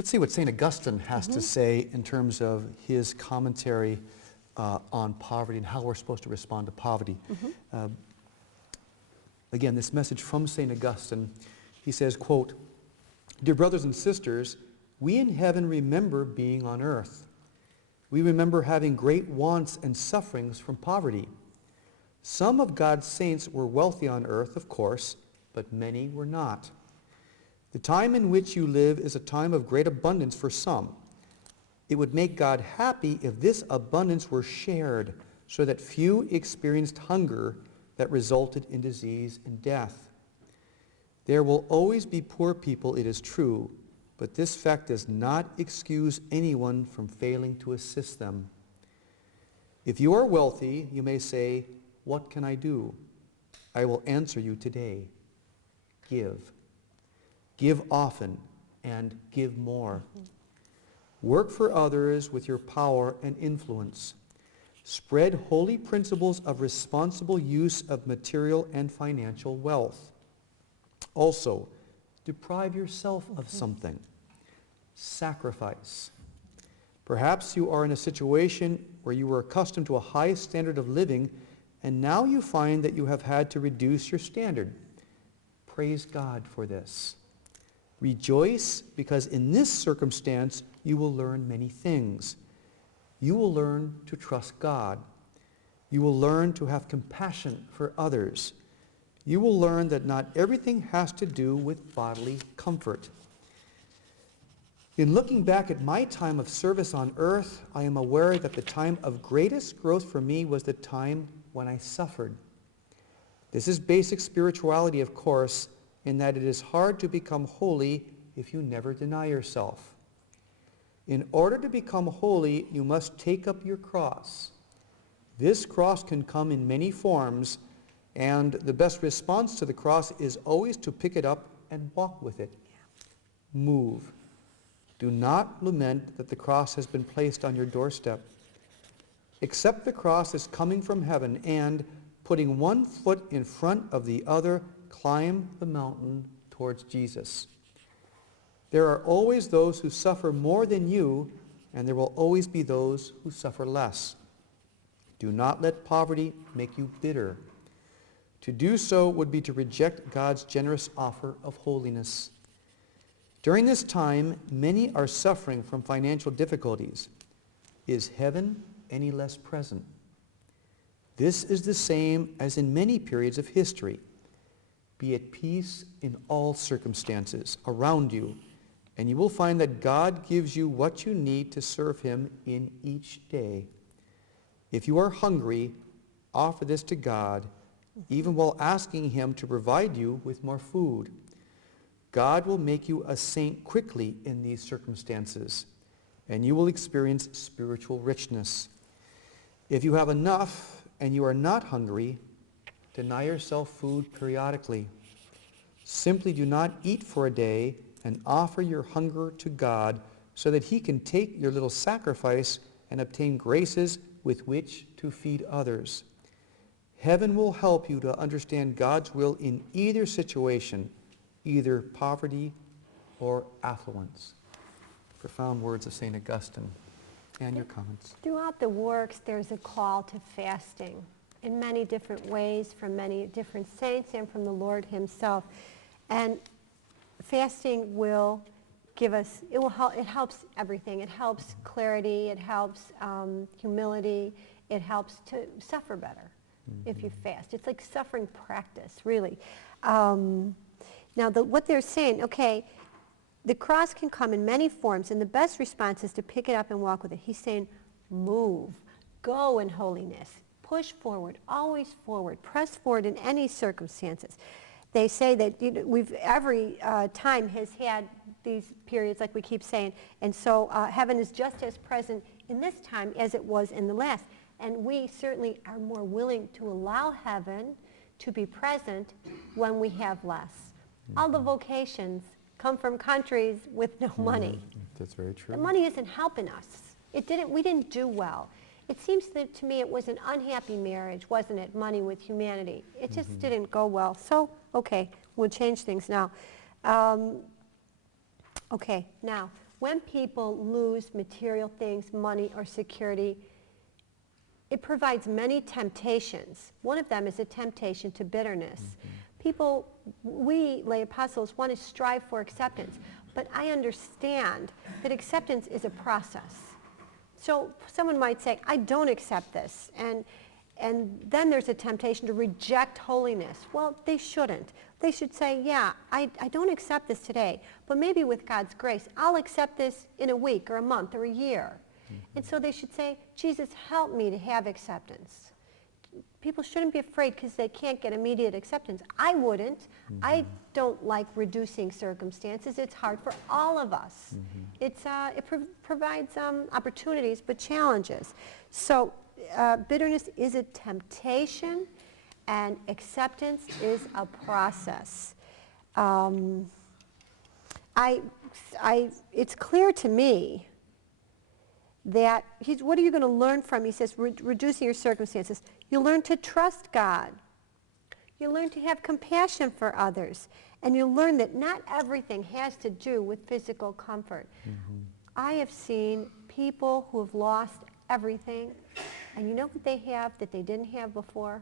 Let's see what St. Augustine has to say in terms of his commentary on poverty and how we're supposed to respond to poverty. Again, this message from St. Augustine, he says, quote, "Dear brothers and sisters, we in heaven remember being on earth. We remember having great wants and sufferings from poverty. Some of God's saints were wealthy on earth, of course, but many were not. The time in which you live is a time of great abundance for some. It would make God happy if this abundance were shared so that few experienced hunger that resulted in disease and death. There will always be poor people, it is true, but this fact does not excuse anyone from failing to assist them. If you are wealthy, you may say, 'What can I do?' I will answer you today. Give. Give often and give more. Work for others with your power and influence. Spread holy principles of responsible use of material and financial wealth. Also, deprive yourself of something. Sacrifice. Perhaps you are in a situation where you were accustomed to a high standard of living, and now you find that you have had to reduce your standard. Praise God for this. Rejoice, because in this circumstance you will learn many things. You will learn to trust God. You will learn to have compassion for others. You will learn that not everything has to do with bodily comfort. In looking back at my time of service on earth, I am aware that the time of greatest growth for me was the time when I suffered. This is basic spirituality, of course, in that it is hard to become holy if you never deny yourself. In order to become holy, you must take up your cross. This cross can come in many forms, and the best response to the cross is always to pick it up and walk with it. Move. Do not lament that the cross has been placed on your doorstep. Accept the cross as coming from heaven, and, putting one foot in front of the other, climb the mountain towards Jesus. There are always those who suffer more than you, and there will always be those who suffer less. Do not let poverty make you bitter. To do so would be to reject God's generous offer of holiness. During this time, many are suffering from financial difficulties. Is heaven any less present? This is the same as in many periods of history. Be at peace in all circumstances around you, and you will find that God gives you what you need to serve him in each day. If you are hungry, offer this to God, even while asking him to provide you with more food. God will make you a saint quickly in these circumstances, and you will experience spiritual richness. If you have enough and you are not hungry, deny yourself food periodically. Simply do not eat for a day and offer your hunger to God so that he can take your little sacrifice and obtain graces with which to feed others. Heaven will help you to understand God's will in either situation, either poverty or affluence. Profound words of St. Augustine. And your comments. Throughout the works, there's a call to fasting in many different ways from many different saints and from the Lord himself. And fasting will give us, it helps everything. It helps clarity, it helps humility, it helps to suffer better if you fast. It's like suffering practice, really. Now, what they're saying, okay, the cross can come in many forms, and the best response is to pick it up and walk with it. He's saying, move, go in holiness, push forward, always forward, press forward in any circumstances. They say that every time has had these periods, like we keep saying, and so heaven is just as present in this time as it was in the last. And we certainly are more willing to allow heaven to be present when we have less. All the vocations come from countries with no money. That's very true. The money isn't helping us. We didn't do well. It seems that to me it was an unhappy marriage, wasn't it? Money with humanity. It just didn't go well. So, okay, we'll change things now. Okay, now, when people lose material things, money or security, it provides many temptations. One of them is a temptation to bitterness. People, we lay apostles, want to strive for acceptance, but I understand that acceptance is a process. So someone might say, I don't accept this, and then there's a temptation to reject holiness. Well, they shouldn't. They should say, yeah, I don't accept this today, but maybe with God's grace, I'll accept this in a week or a month or a year. And so they should say, Jesus, help me to have acceptance. People shouldn't be afraid because they can't get immediate acceptance. I wouldn't. I don't like reducing circumstances. It's hard for all of us. It provides opportunities but challenges. So bitterness is a temptation, and acceptance is a process. It's clear to me that what are you going to learn from? He says, reducing your circumstances. You learn to trust God. You learn to have compassion for others. And you learn that not everything has to do with physical comfort. I have seen people who have lost everything, and you know what they have that they didn't have before?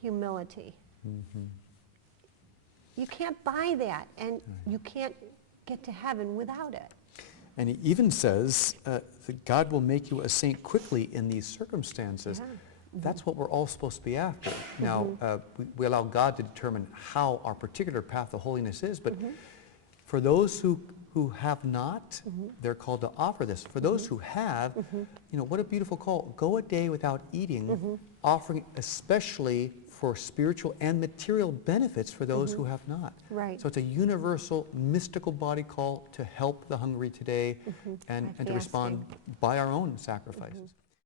Humility. You can't buy that, and you can't get to heaven without it. And he even says that God will make you a saint quickly in these circumstances. Yeah. That's what we're all supposed to be after. Now, we allow God to determine how our particular path of holiness is, but for those who have not, they're called to offer this. For those who have, you know, what a beautiful call. Go a day without eating, offering especially for spiritual and material benefits for those who have not. Right. So it's a universal, mystical body call to help the hungry today and to respond by our own sacrifices.